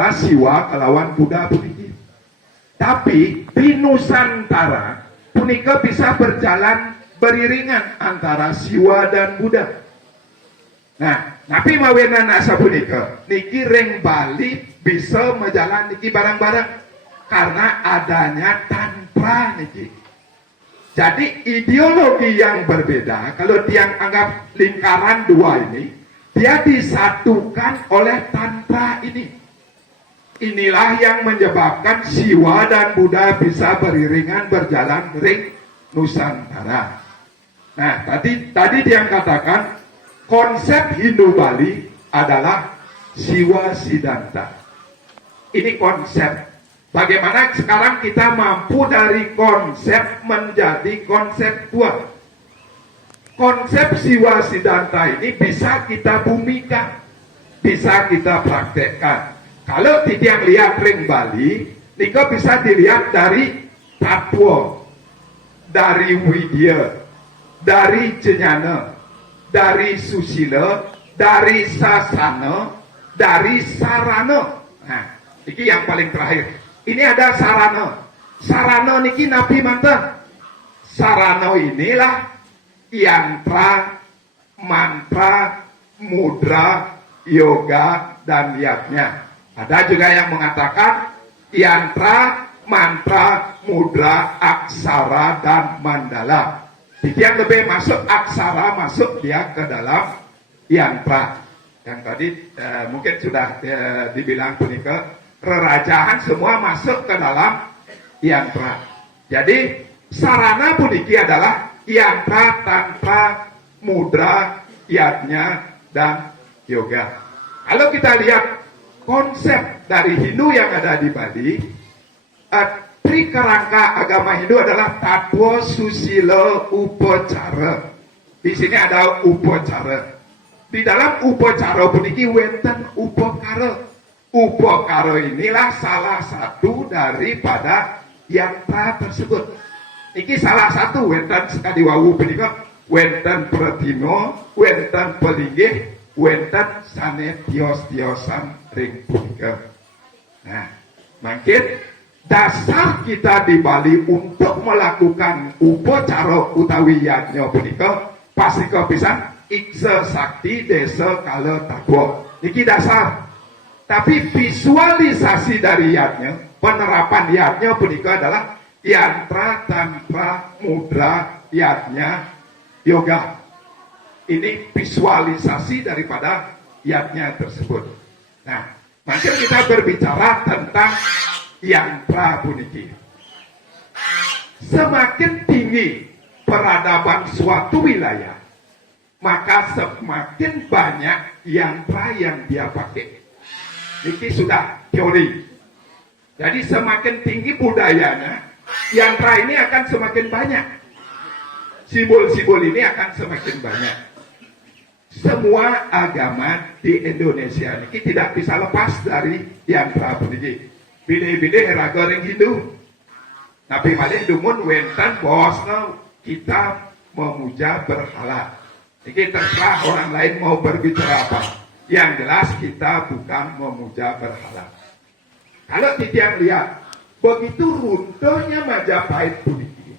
antara Siwa kelawan Buddha puniki. Tapi di Nusantara punika bisa berjalan beriringan antara Siwa dan Buddha. Nah, napi mawenan asa punika niki ring Bali bisa menjalan niki bareng-bareng karena adanya tantra niki. Jadi ideologi yang berbeda, kalau tiang anggap lingkaran dua ini, dia disatukan oleh tantra ini. Inilah yang menyebabkan Siwa dan Buddha bisa beriringan berjalan ring Nusantara. Nah, tadi dia katakan konsep Hindu Bali adalah Siwa Siddhanta. Ini konsep. Bagaimana sekarang kita mampu dari konsep menjadi konseptual. Konsep Siwa Siddhanta ini bisa kita bumikan, bisa kita praktekkan. Kalau tidak lihat ring Bali, Niko bisa dilihat dari Tatwa, dari Widya, dari Jnana, dari Susila, dari Sasana, dari Sarana. Nah, ini yang paling terakhir. Ini ada Sarana. Sarana niki Nabi mantan. Sarana inilah yantra, mantra, mudra, yoga, dan niatnya. Ada juga yang mengatakan yantra, mantra, mudra, aksara, dan mandala. Jadi yang lebih masuk aksara, masuk dia ke dalam yantra. Yang tadi mungkin sudah dibilang punika kerajaan semua masuk ke dalam yantra. Jadi sarana puniki adalah yantra, tantra, mudra, yatnya, dan yoga. Kalau kita lihat konsep dari Hindu yang ada di Bali, trikerangka agama Hindu adalah Tatwa, Susila, Upacara. Di sini ada upacara. Di dalam upacara puniki wenten upakara. Upakara inilah salah satu daripada yantra tersebut. Iki salah satu wenten sekali wawu punika wenten pratino, wenten pelinggih, wenten sane tios-tiosan ring punika. Nah, mungkin dasar kita di Bali untuk melakukan upacara utawi yajna punika pasti pisan iksa sakti desa kala takwa. Niki dasar. Tapi visualisasi dari yatnya, penerapan yatnya punika adalah yantra, tantra, mudra, yatnya, yoga. Ini visualisasi daripada yatnya tersebut. Nah, maka kita berbicara tentang yantra puniki. Semakin tinggi peradaban suatu wilayah, maka semakin banyak yantra yang dia pakai. Ini sudah teori. Jadi semakin tinggi budayanya, yantra ini akan semakin banyak. Simbol-simbol ini akan semakin banyak. Semua agama di Indonesia ini tidak bisa lepas dari yantra puniki. Bide-bide heraga ring Hindu. Nabi Malik dumun wentan bosna kita memuja berhala. Ini terserah orang lain mau berbicara apa. Yang jelas kita bukan memuja berhala. Kalau tidak lihat, begitu runtuhnya Majapahit puniki,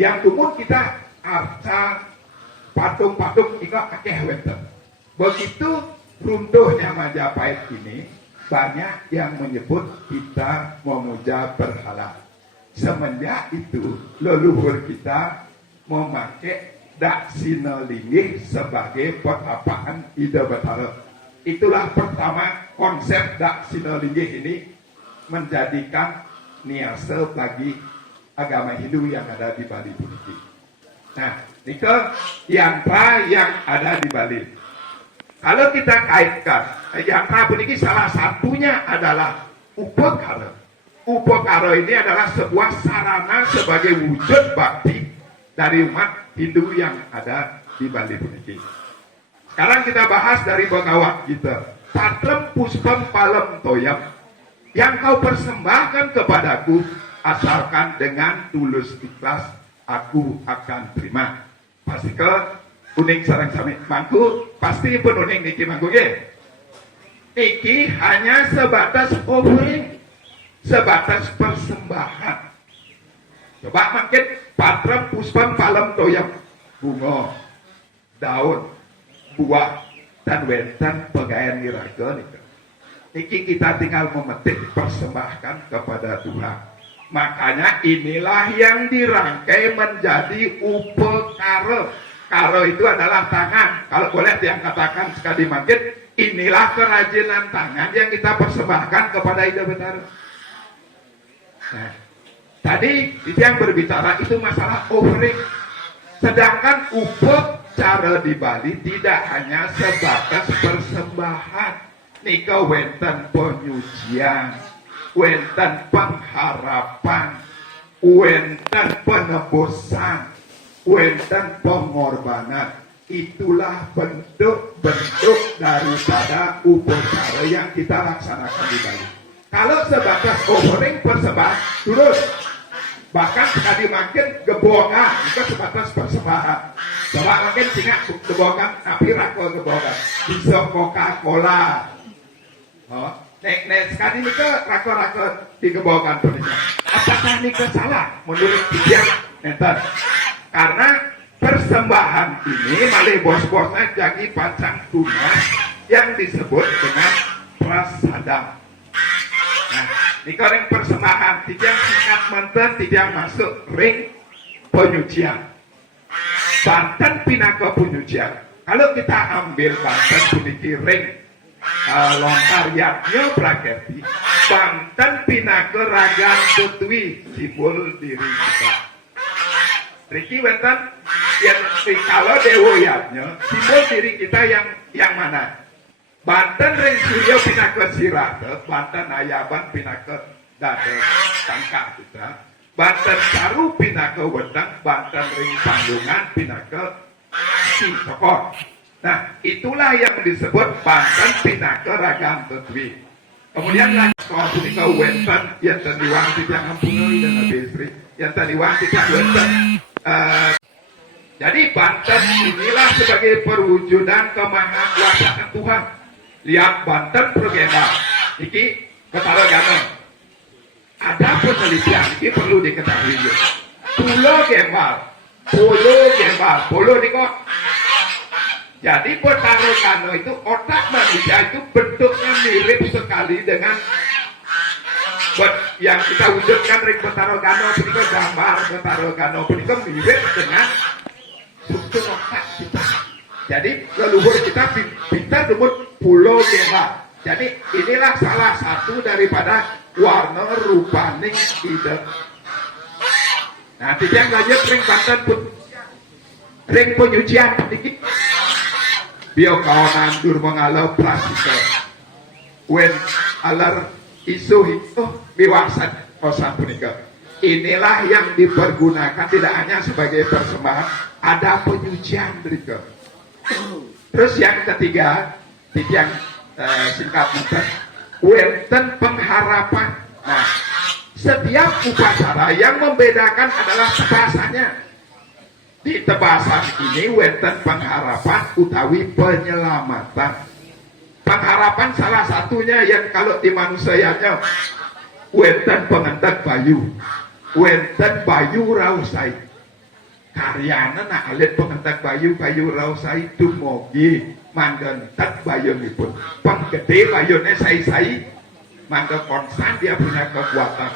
yang tumbuh kita arca patung-patung ika akeh wenten. Begitu runtuhnya Majapahit ini, banyak yang menyebut kita memuja berhala. Semenjak itu, leluhur kita memakai Daksina Linggih sebagai pertapaan Ida Batara. Itulah pertama konsep Daksina Linggih ini menjadikan niasa bagi agama Hindu yang ada di Bali puniki. Nah, ini yantra yang ada di Bali. Kalau kita kaitkan, yantra puniki salah satunya adalah upakara. Upakara ini adalah sebuah sarana sebagai wujud bakti dari umat Hindu yang ada di Bali puniki. Sekarang kita bahas dari Bhagavad Gita. Patrem puspam palem toyam, yang kau persembahkan kepadaku, asalkan dengan tulus ikhlas, aku akan terima. Pasti ke uning sarang sami mangku, pasti pun uning niki mangku ge. Niki hanya sebatas offering, sebatas persembahan. Coba makin patra puspan palem toyang, bunga, daun, buah, dan wenten pegawai niraga nika. Niki kita tinggal memetik persembahkan kepada Tuhan. Makanya inilah yang dirangkai menjadi upekara. Karo itu adalah tangan. Kalau boleh yang katakan sekali makin, inilah kerajinan tangan yang kita persembahkan kepada Ida Betara. Nah, tadi yang berbicara itu masalah offering. Sedangkan upek cara di Bali tidak hanya sebatas persembahan. Nika wenten penyucian, wenten pengharapan, wenten penebusan, wenten pengorbanan. Itulah bentuk-bentuk daripada upacara yang kita laksanakan di Bali. Kalau sebatas offering persembahan, terus bahkan sekali makin gebongan itu sebatas persembahan. Coba makin singa gebongan, tapi rako gebongan. Bisa Coca-Cola. Oh, nek sekali ini ke rako-rako digebongan tulisnya. Apakah ini salah menurut dia? Nenten. Karena persembahan ini malih bos-bosnya jadi pacang tunas yang disebut dengan prasadam. Nah, ini ring persembahan tidak singkat menten tidak masuk ring penyucian. Banten pinaka penyucian. Kalau kita ambil Banten puniki ring lontar yatnya prakerti, Banten pinaka ragang tutui simbol diri kita. Riki wenten yang kalau dewoyatnya simbol diri kita yang mana? Banten ring surya pinaka sirata, Banten ayaban pinaka dada tangka kita, Banten saru pinaka wedang, Banten ring pandungan pinaka si tokor. Nah, itulah yang disebut Banten pinaka ragam tetwi. Kemudian soal punika wenten yang tadiwang tidak ampuni dan istri, yang tadiwang tidak wenten. Jadi Banten inilah sebagai perwujudan kemahakuasaan Tuhan. Lihat Banten Progenda, ini Ketarogano. Ada penelitian ini perlu diketahui. Pulau Gembal, Pulau Niko. Jadi Ketarogano itu otak manusia itu bentuknya mirip sekali dengan yang kita wujudkan ring Ketarogano, peniko gambar Ketarogano, peniko mirip dengan struktur otak kita. Jadi leluhur kita pintar dumut Pulau Gembal. Jadi inilah salah satu daripada warna rupaning ide. Nah, tidak lanjut ring Banten pun ring penyucian sedikit. Bio kawanan dur mengalau prasika. Wen alar isu itu biwasan kosan punika. Inilah yang dipergunakan tidak hanya sebagai persembahan, ada penyucian berikut. Terus yang ketiga, yang singkat mungkin, wenten pengharapan. Nah, setiap upacara yang membedakan adalah tebasannya. Di tebasan ini wenten pengharapan utawi penyelamatan. Pengharapan salah satunya yang kalau di manusianya wenten pengentek bayu, wenten bayu rausai. Karyana nak alit pengentek bayu rausai dumugi manggentek bayunipun. Penggede bayunnya sai-sai mangga konstan dia punya kekuatan.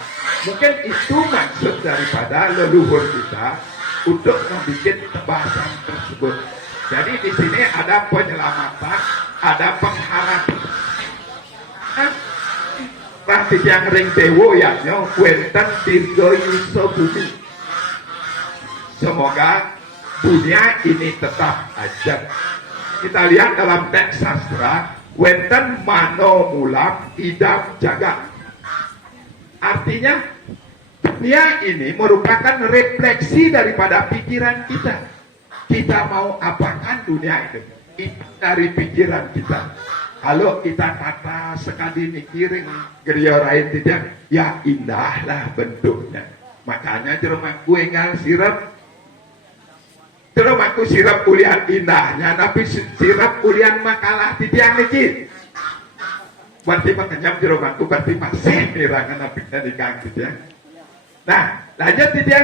Mungkin itu maksud daripada leluhur kita untuk membuat tebasan tersebut. Jadi di sini ada penyelamatan, ada pengharapan. Pasti yang ring dewo ya, wenten dirgo yuso bumi. Semoga dunia ini tetap aja. Kita lihat dalam teks sastra, wenten mano mulam idam jagat. Artinya dunia ini merupakan refleksi daripada pikiran kita. Kita mau apakan dunia itu? Itu dari pikiran kita. Kalau kita kata sekali mikirin geriorain tidak, ya indahlah bentuknya. Makanya jerman gue nggak sirap. Terus aku sirap kuliah indahnya, tapi sirap kuliah makalah tidak niki. berarti mengenyam di rumahku, berarti masih mirangan apiknya di kang gitu ya. Nah, lanjut gitu ya.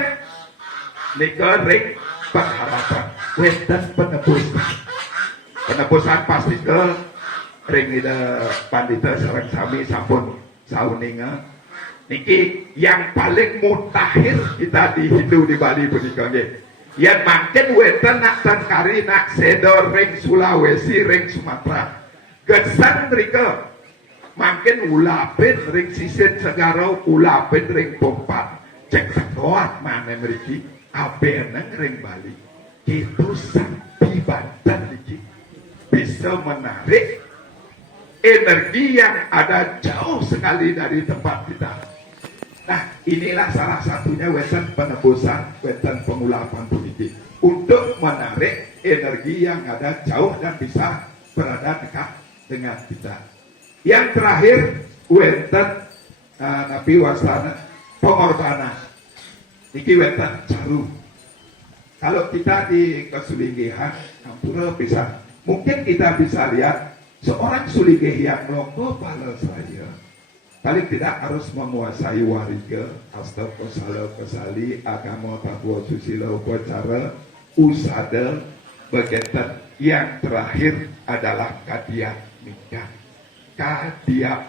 Nika ring pengharapan, wenten penebusan. Penebusan pasti ke ring ida pandita sareng sami sampun sauninga. Niki yang paling mutakhir kita di Hindu di Bali punika nggih. Yang makin wenten nak tangkari nak sedo ring Sulawesi ring Sumatera. Gesan rika makin ulapin ring sisin segaro ulapin ring pompat. Cek sekoat mana meriki abeneng ring Bali. Itu sampai Banten niki bisa menarik energi yang ada jauh sekali dari tempat kita. Nah, inilah salah satunya weten penebusan, weten pengulapan politik untuk menarik energi yang ada jauh dan bisa berada dekat dengan kita. Yang terakhir, weten Nabi Wasana pengorbanan. Niki weten caru. Kalau kita di kesulingihan, hampura bisa. Mungkin kita bisa lihat seorang suligih yang melonggo pala saya. Paling tidak harus menguasai wariga, astagfirullah kesali, agama tabuah susila upacara, usada, begitu. Yang terakhir adalah kadiat nikah. Kadiat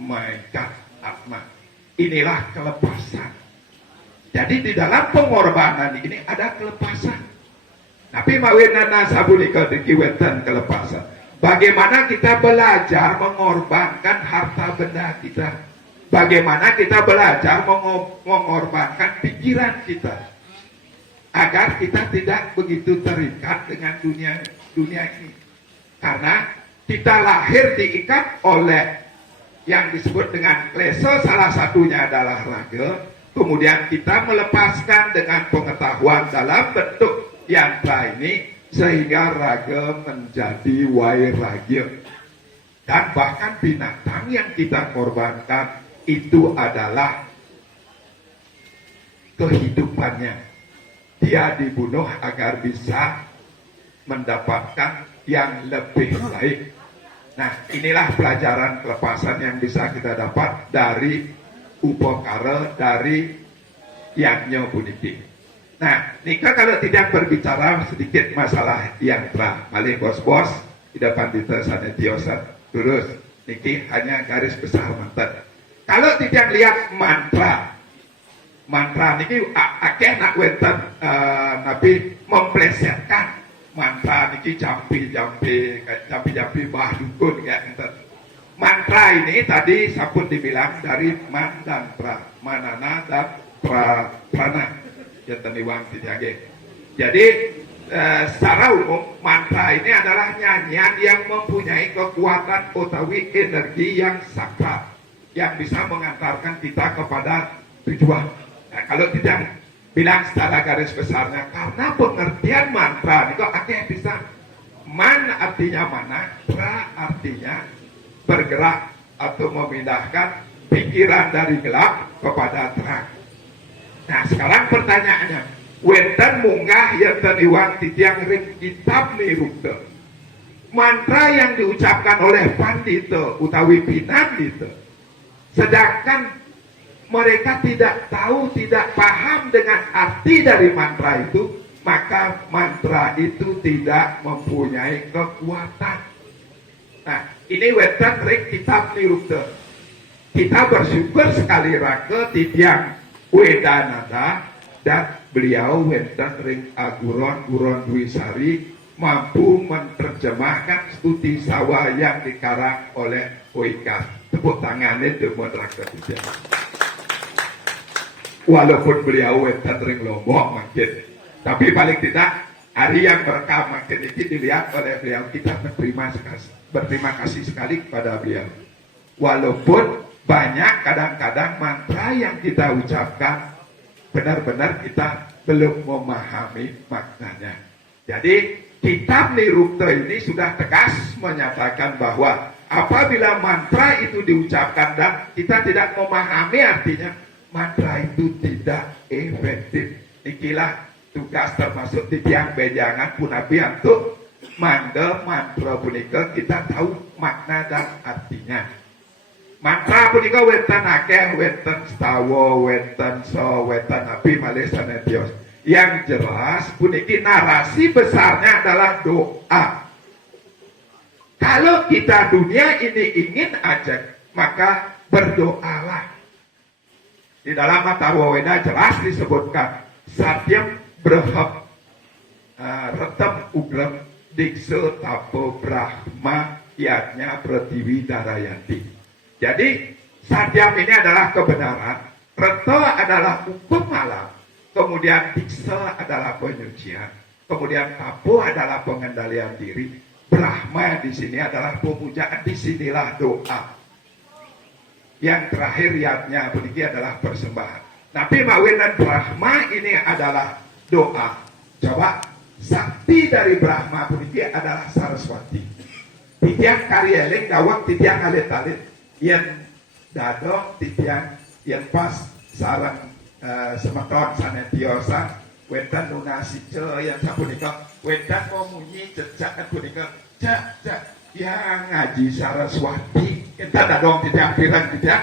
maikat atma. Inilah kelepasan. Jadi di dalam pengorbanan ini ada kelepasan. Tapi mawinana sabunika dikiwetan kelepasan. Bagaimana kita belajar mengorbankan harta benda kita. Bagaimana kita belajar mengorbankan pikiran kita. Agar kita tidak begitu terikat dengan dunia ini. Karena kita lahir diikat oleh yang disebut dengan klase, salah satunya adalah raga. Kemudian kita melepaskan dengan pengetahuan dalam bentuk yantra ini. Sehingga raga menjadi wairagya. Dan bahkan binatang yang kita korbankan itu adalah kehidupannya. Dia dibunuh agar bisa mendapatkan yang lebih baik. Nah, inilah pelajaran kelepasan yang bisa kita dapat dari upakara, dari yajna puniki. Nah, nikah kalau tidak berbicara sedikit masalah yantra, malih bos-bos, tidak pandita sanetiosa, terus niki hanya garis besar mantan. Kalau tidak lihat mantra niki akeh nak wenten nabi memplesetkan mantra niki jampi bah dukun kayak enten. Mantra ini tadi sampun dibilang dari man dan pra, manana dan prana. Jadi secara umum mantra ini adalah nyanyian yang mempunyai kekuatan utawi energi yang sakral yang bisa mengantarkan kita kepada tujuan. Nah, kalau tidak bilang secara garis besarnya, karena pengertian mantra itu akhirnya bisa man artinya mana, pra artinya bergerak atau memindahkan pikiran dari gelap kepada terang. Nah, sekarang pertanyaannya, wenten munggah yang taniwang titiang ring kitab nirukta. Mantra yang diucapkan oleh pandita utawi pinandita. Sedangkan mereka tidak tahu, tidak paham dengan arti dari mantra itu, maka mantra itu tidak mempunyai kekuatan. Nah, ini wenten ring kitab nirukta. Kita bersyukur sekali raka titiang Wedanada dan beliau wenten ring aguron Guron Dwi Sari mampu menerjemahkan studi sawa yang dikarang oleh Oika. Tepuk tangannya demon raka juga. Walaupun beliau wenten ring Lombok makin, tapi paling tidak hari yang merekam makin ini dilihat oleh beliau, kita berterima kasih sekali kepada beliau. Walaupun banyak kadang-kadang mantra yang kita ucapkan benar-benar kita belum memahami maknanya. Jadi kitab Nirukta ini sudah tegas menyatakan bahwa apabila mantra itu diucapkan dan kita tidak memahami artinya, mantra itu tidak efektif. Inilah tugas termasuk di tiang bejangan punapi untuk manda mantra punika kita tahu makna dan artinya. Mantra punika wenten akeh, wenten setawa, wenten so, wenten api malih sanetios. Yang jelas puniki narasi besarnya adalah doa. Kalau kita dunia ini ingin ajak, maka berdoalah. Di dalam Atharva Weda jelas disebutkan satyam brahma retem uglem dikse tapo brahma yatnya pratiwi darayanti. Jadi satyam ini adalah kebenaran, reto adalah hukum alam, kemudian dikse adalah penyucian, kemudian tapo adalah pengendalian diri. Brahma di sini adalah pemujaan, disinilah doa. Yang terakhir yatnya puniki adalah persembahan. Tapi mawin dan Brahma ini adalah doa. Coba sakti dari Brahma puniki adalah Saraswati. Titiang karieling gawang titiang alit-alit. Yang dadong titiang yang pas sarang semeton sanetiosa. Wetan lunasice yang sapunika. Wetan mau munyi cecak punika. Cak yang ngaji Saraswati. Kita dadong titiang pirang titiang.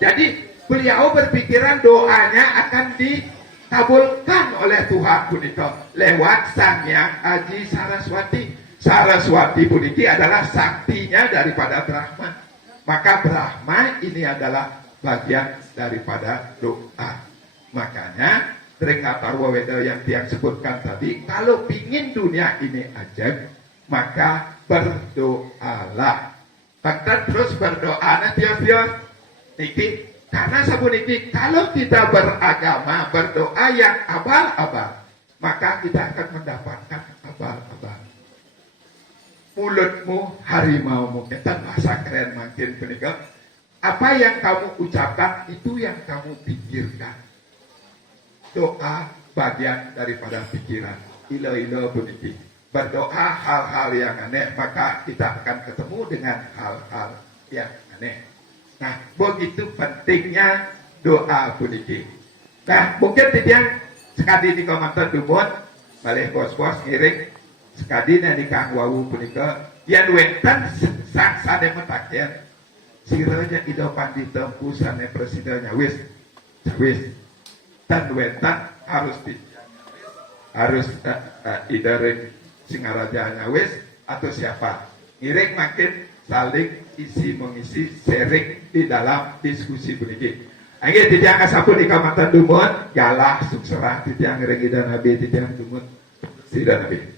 Jadi beliau berpikiran doanya akan dikabulkan oleh Tuhan punika lewat Sang Hyang Aji Saraswati. Saraswati puniki adalah saktinya daripada Brahma. Maka Brahma ini adalah bagian daripada doa. Makanya Atharva Weda yang tiang sebutkan tadi, kalau pingin dunia ini ajak, maka berdoalah. Bahkan terus berdoa tios-tios. Niki, karena sabuniki kalau kita beragama, berdoa yang abal-abal, maka kita akan mendapatkan abal-abal. Mulutmu harimaumu, kita bahasa keren makin penikah. Apa yang kamu ucapkan itu yang kamu pikirkan. Doa bagian daripada pikiran. Ilo-ilo puniki. Berdoa hal-hal yang aneh, maka kita akan ketemu dengan hal-hal yang aneh. Nah, begitu pentingnya doa puniki. Nah, mungkin tidak sekali di komentar dumon, malih bos-bos ngiring, sekali di kang wawu punika, yang wenten sang sane mentakian, siranya ido pandi tempu sane presidennya wis, dan wenten harus idare singarajanya wis atau siapa ngiring makin saling isi mengisi sharing di dalam diskusi puniki. Angge titiang kasapun di kamatan dumon galah suksera titiang regi dan nabi titiang dumut sida nabi.